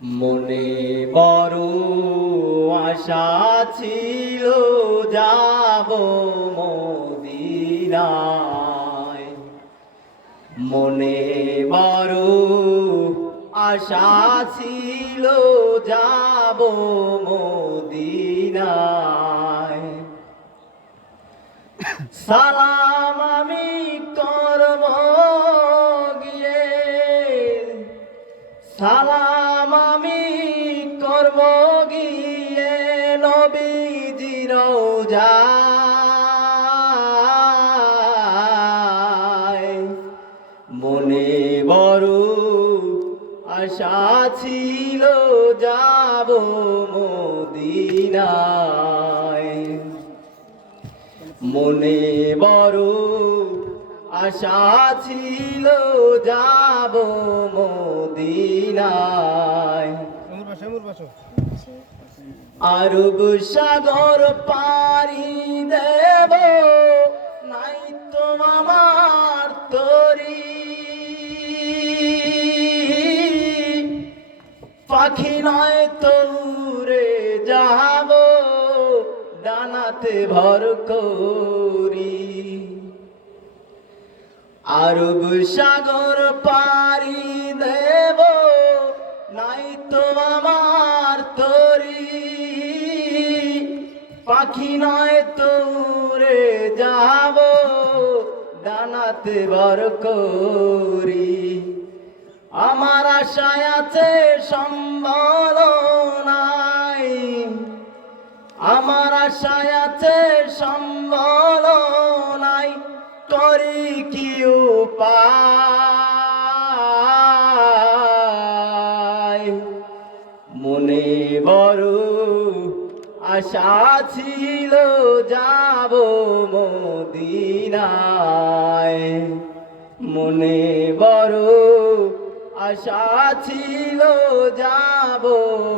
মনে বড় আশা ছিল যাব মদিনায়। মনে বড় আশা ছিল যাব মদিনায়। সালাম আমি করব গিয়ে, সালাম আমি করব গিয়ে নবীজির রওজায়। মনে বড় আশা ছিল যাব মদিনায়। মনে বড় আশা ছিল যাব মদিনায়। আরব সাগর পাড়ি দেব, নাই তো আমার তরি। পাখি নয় তো উড়ে যাব, ডানাতে ভর করি। আরব সাগর পাড়ি দেব, নাই তো আমার তরি। পাখি নয় তো উড়ে যাব, ডানাতে ভর করি। আমার আশায় আছে সম্বল নাই, আমার আশায় আছে সম্বল নাই। করি কি উপায়। মনে বড় আশা ছিল যাব মদিনায়। মনে বড় আশা ছিল যাব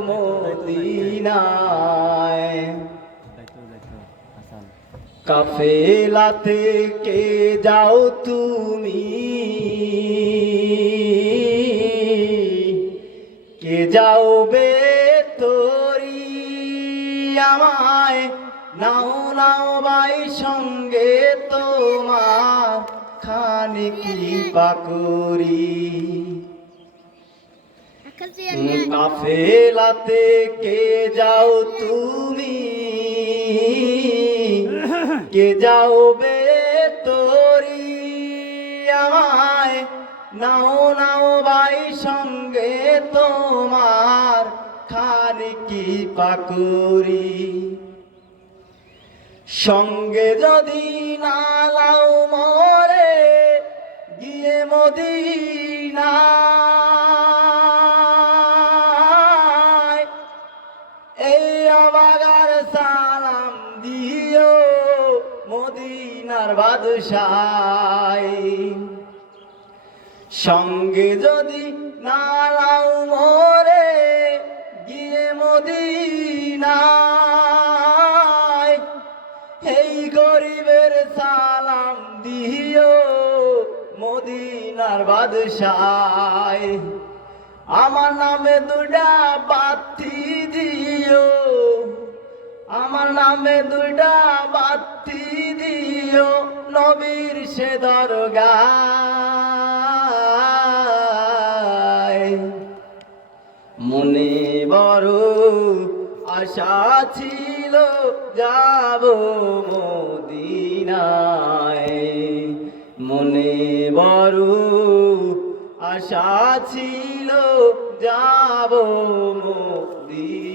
মদিনায়। কাফেলাতে কে যাও তুমি, কে যাওবে তোরি। আমায় নাও নাও ভাই সঙ্গে তোমার খানি কি পাকুরি। কাফেলাতে কে যাও তুমি, কে যাওবে তোরি। আমায় নাও নাও ভাই সঙ্গে তোমার খানি কি পাকুরি। সঙ্গে যদি না লাও মরে গিয়ে মদিনায়। এই অবাগার সালাম দিও মদিনার বাদশায়। সঙ্গে যদি না লাও মরে গিয়ে মদিনায়। এই গরিবের সালাম দিও মদিনার বাদশায়। আমার নামে দুটা বাতি দিও, আমার নামে দুটা বাতি দিও নবীর সে দরগায়। মনে বড় আশা ছিল যাব মদিনায়। মনে বড় আশা ছিল যাব মদিনায়।